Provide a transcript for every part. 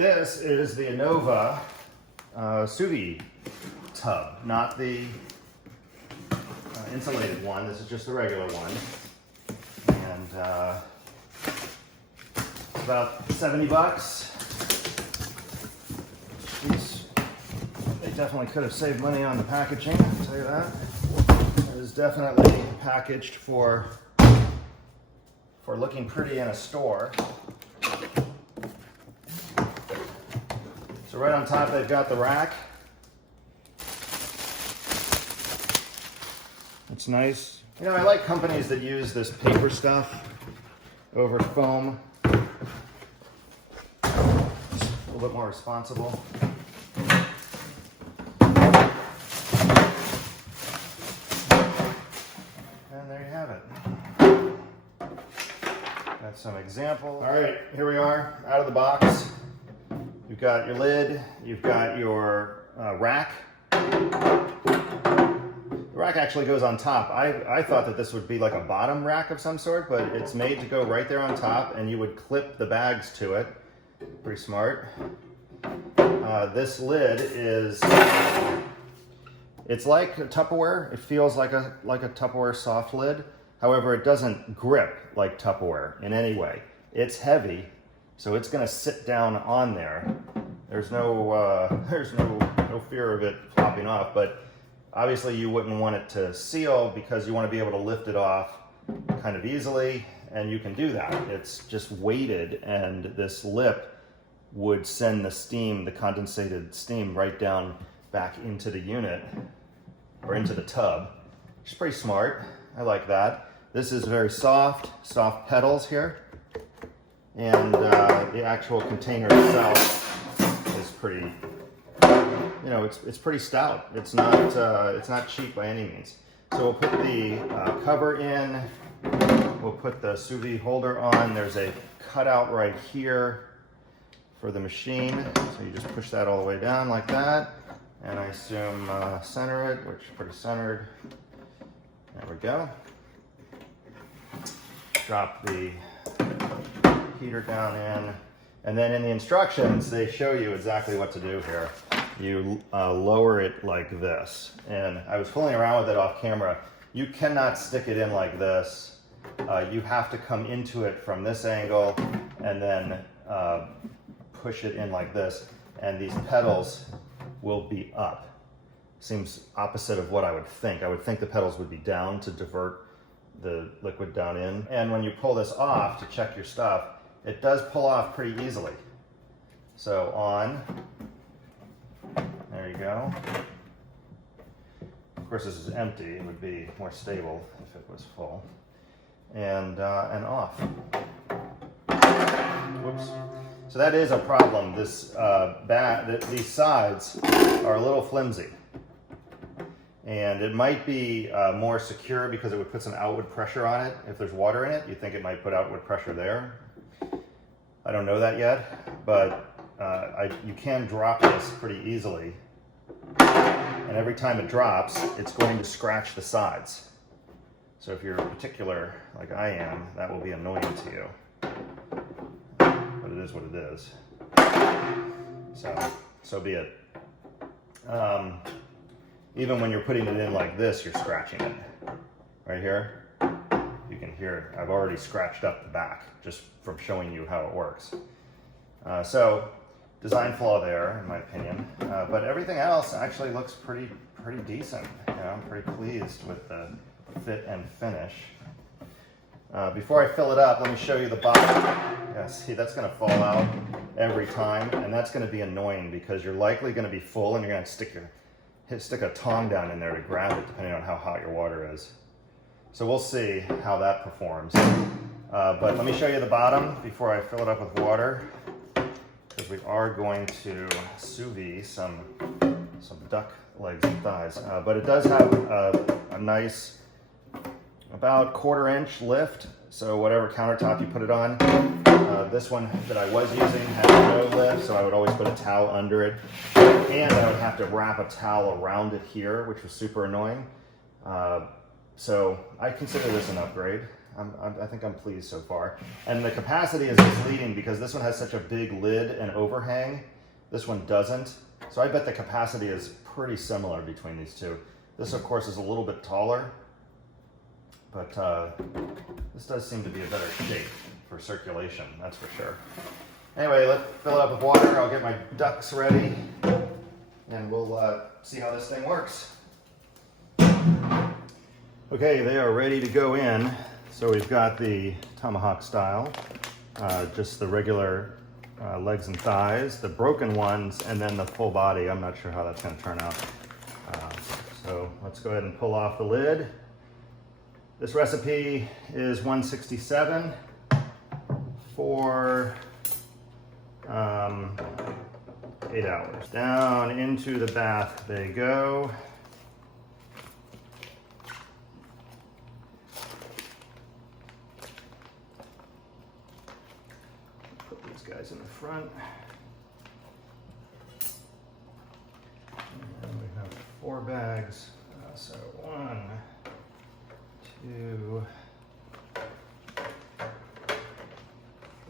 This is the Anova Sous Vide tub, not the insulated one. This is just the regular one. And it's about 70 bucks. They definitely could have saved money on the packaging, I'll tell you that. It is definitely packaged for looking pretty in a store. So right on top they've got the rack. It's nice. You know, I like companies that use this paper stuff over foam. It's a little bit more responsible. And there you have it. Got some examples. All right, here we are, out of the box. You've got your lid, you've got your rack. The rack actually goes on top. I thought that this would be like a bottom rack of some sort, but it's made to go right there on top, and you would clip the bags to it. Pretty smart. This lid is, it's like a Tupperware. It feels like a Tupperware soft lid. However, it doesn't grip like Tupperware in any way. It's heavy, so it's going to sit down on there. There's no fear of it flopping off, but obviously you wouldn't want it to seal because you want to be able to lift it off kind of easily, and you can do that. It's just weighted, and this lip would send the steam, the condensated steam, right down back into the unit or into the tub. Which is pretty smart. I like that. This is very soft pedals here, and the actual container itself is pretty, you know, it's pretty stout. It's not cheap by any means. So we'll put the cover in. We'll put the sous vide holder on. There's a cutout right here for the machine. So you just push that all the way down like that, and I assume center it, which is pretty centered. There we go. Drop the heater down in, and then in the instructions they show you exactly what to do here. You lower it like this, and I was fooling around with it off camera. You cannot stick it in like this. You have to come into it from this angle and then push it in like this, and these pedals will be up. Seems opposite of what I would think. I would think the pedals would be down to divert the liquid down in. And when you pull this off to check your stuff, it does pull off pretty easily. So on, there you go. Of course this is empty, it would be more stable if it was full. And off. Whoops. So that is a problem. This these sides are a little flimsy. And it might be more secure because it would put some outward pressure on it. If there's water in it, you think it might put outward pressure there. I don't know that yet, but you can drop this pretty easily. And every time it drops, it's going to scratch the sides. So if you're particular, like I am, that will be annoying to you. But it is what it is. So be it. Even when you're putting it in like this, you're scratching it. Right here, you can hear it. I've already scratched up the back just from showing you how it works. So design flaw there, in my opinion. But everything else actually looks pretty decent. You know, I'm pretty pleased with the fit and finish. Before I fill it up, let me show you the bottom. Yeah, see, that's going to fall out every time, and that's going to be annoying because you're likely going to be full, and you're going to stick a tong down in there to grab it, depending on how hot your water is. So we'll see how that performs. But let me show you the bottom before I fill it up with water, because we are going to sous vide some duck legs and thighs. But it does have a nice, about 1/4 inch lift. So whatever countertop you put it on. This one that I was using had no lift, so I would always put a towel under it. And I would have to wrap a towel around it here, which was super annoying. So I consider this an upgrade. I think I'm pleased so far. And the capacity is misleading because this one has such a big lid and overhang. This one doesn't. So I bet the capacity is pretty similar between these two. This, of course, is a little bit taller, but this does seem to be a better shape for circulation, that's for sure. Anyway, let's fill it up with water. I'll get my ducks ready, and we'll see how this thing works. Okay, they are ready to go in. So we've got the tomahawk style, just the regular legs and thighs, the broken ones, and then the full body. I'm not sure how that's going to turn out. So let's go ahead and pull off the lid. This recipe is 167 for 8 hours. Down into the bath they go. Put these guys in the front. And then we have 4 bags. So 1, 2,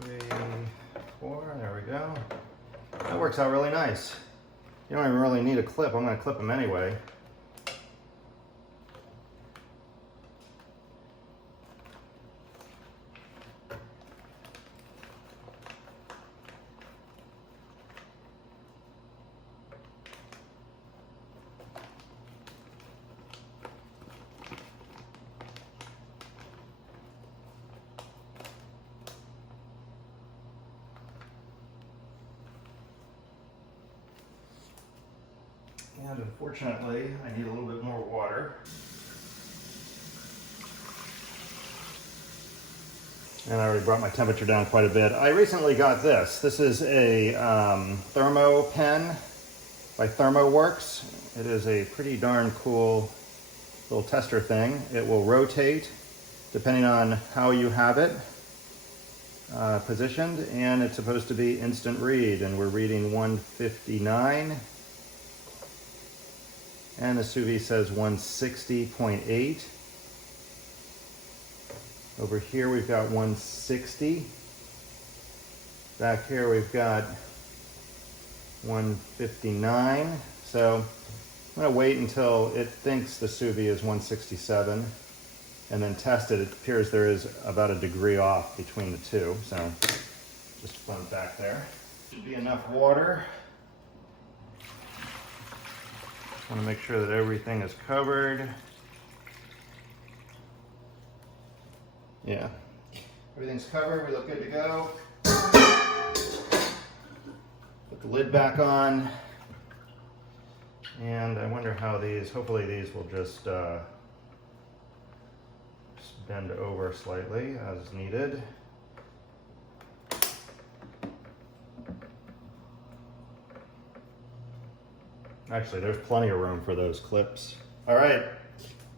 3, 4, there we go. That works out really nice. You don't even really need a clip. I'm going to clip them anyway. And unfortunately, I need a little bit more water. And I already brought my temperature down quite a bit. I recently got this. This is a thermo pen by ThermoWorks. It is a pretty darn cool little tester thing. It will rotate depending on how you have it positioned, and it's supposed to be instant read, and we're reading 159. And the sous vide says 160.8. Over here we've got 160. Back here we've got 159. So I'm gonna wait until it thinks the sous vide is 167 and then test it. It appears there is about a degree off between the two. So just flip it back there. Should be enough water. I want to make sure that everything is covered. Yeah, everything's covered. We look good to go. Put the lid back on. And I wonder how these, hopefully these will just bend over slightly as needed. Actually, there's plenty of room for those clips. All right,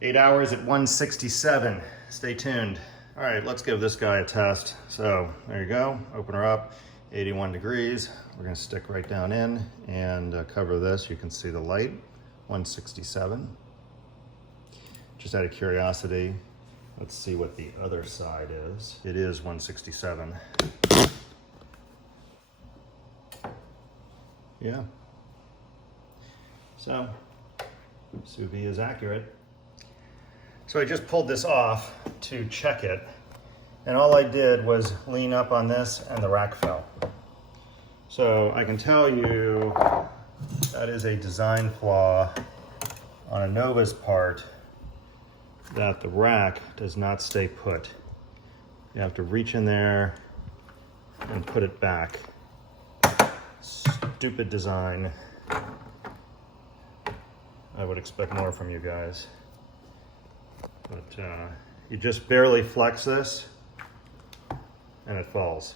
8 hours at 167. Stay tuned. All right, let's give this guy a test. So there you go, open her up, 81 degrees. We're gonna stick right down in and cover this. You can see the light, 167. Just out of curiosity, let's see what the other side is. It is 167. Yeah. So, sous vide is accurate. So I just pulled this off to check it, and all I did was lean up on this and the rack fell. So I can tell you that is a design flaw on Anova's part, that the rack does not stay put. You have to reach in there and put it back. Stupid design. I would expect more from you guys. But you just barely flex this and it falls.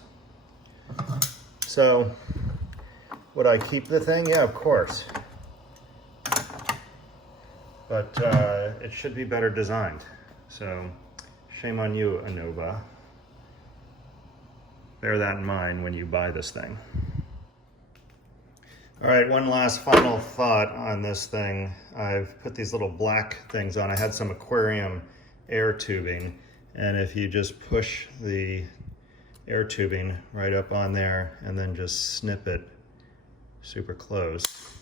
So, would I keep the thing? Yeah, of course. But it should be better designed. So, shame on you, Anova. Bear that in mind when you buy this thing. All right, one last final thought on this thing. I've put these little black things on. I had some aquarium air tubing, And if you just push the air tubing right up on there and then just snip it super close,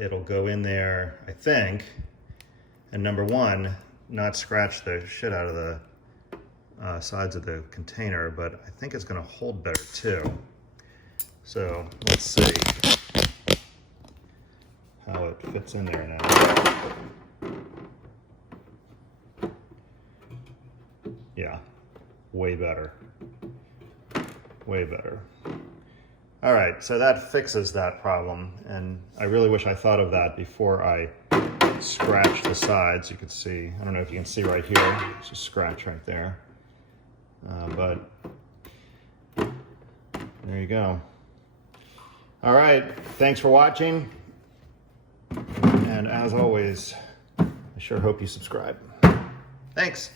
it'll go in there, I think, and number one, not scratch the shit out of the sides of the container, but I think it's going to hold better too. So let's see how it fits in there now. Yeah, way better. Way better. All right, so that fixes that problem, and I really wish I thought of that before I scratched the sides. You could see, I don't know if you can see right here, it's a scratch right there. But there you go. All right, thanks for watching. And as always, I sure hope you subscribe. Thanks.